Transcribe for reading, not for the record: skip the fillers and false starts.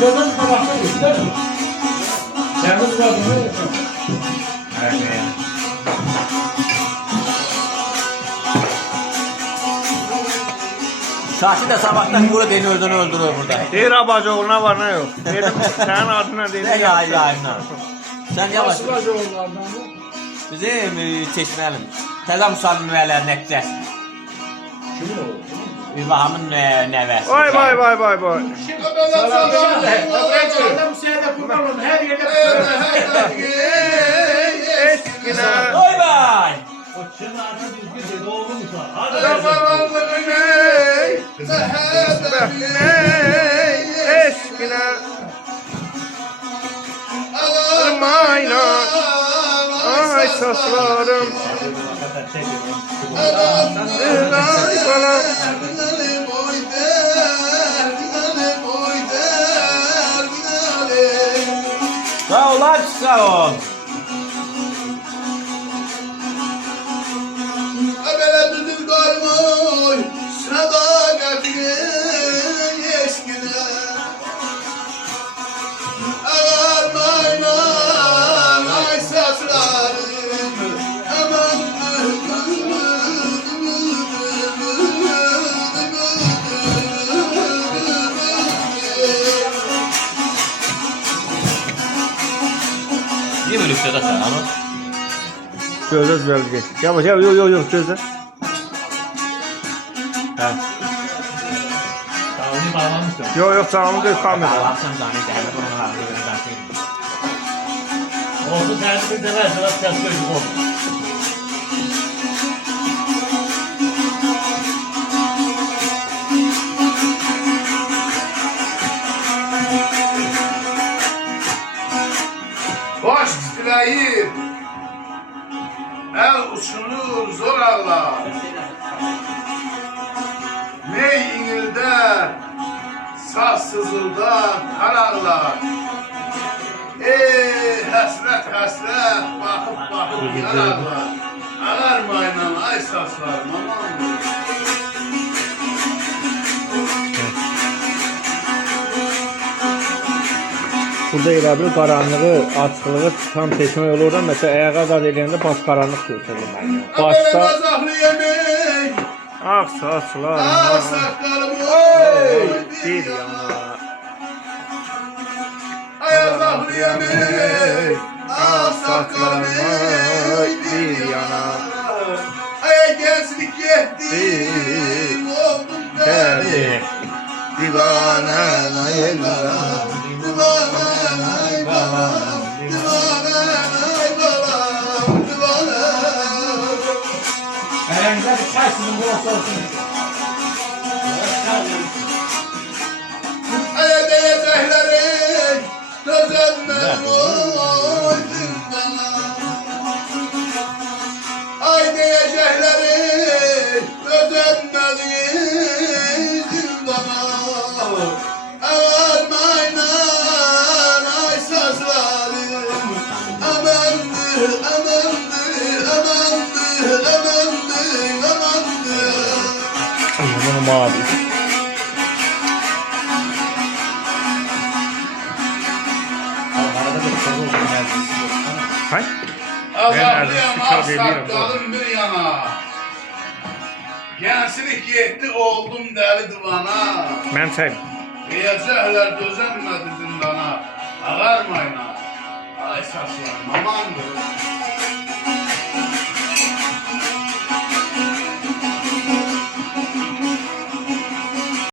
Gözün tabakta gider mi? Temiz kadını yapar. Evet. Şahsi de sabahtan vuru beni öldürüyor burada. Deyir abacı ne var ne yok. Dedim senin adına dedim. Ne ya ya. Sen yavaş. Nasıl acı onlardan bu? Bizim çeşmelim. Telam sanmıveler nektes. Kimin oğlu? İbrahim'in nevesi. Vay vay vay vay vay. Salam adam seyede kurban olun. Her yerde Eskine. Vay vay. o çınarda düzgün dedi. Oğlu mu var? Hadi. Eskine. Mayna. Ay saslarım. Ay bana. Sağ ol aç sağ ol. Niye böyle bir şey de sen ama? Gözler düzeldi. Yavaş yavaş yok gözler. Ha. Davını bağlamışlar. Yok sağımı değil kamera. Akşam zannı değerli konularını göstereyim. Olsun tersi bir sefer sana ters çocuk oldu. Baş titreyir, el uçunur zor ağlar. Ney inilde, saz sızılda kararlar. Ey hasret hasret, bakıp yararlar. Ağarmayla ay saslar, aman. Burada elə bir qaranlığı, açıqlığı tam seçmə yolu oradan məsələn ayağa qaz eləyəndə baş qaranlıq göstərir mənə. Başda Azahlı yemek, ağ saçlar, ağ sakalım bir yana. Azahlı yemek, ağ sakalım bir yana. Ay gençlik yetti, oldum deli. Divane nayela. Divane ay balam, divane ay balam, divane. Elimizde bir çay sizin bu olsa olsun. Ay diyeceklerin düzenmez oy zindana. Ay diyeceklerin düzenmez zindana. Ağarmayla ay sazlarım. Amandır, amandır, amandır, amandır, amandır. Bunu mavi. Arada bir soru oldu. Hay? Azarlıyam Ben biliyorum, sakalım bir yana. Gençlik yetti oldum deli divana. Mən çək. Diyecekler düzenmedi zindana. Ağarmayın ha. Ay saslarım amandır.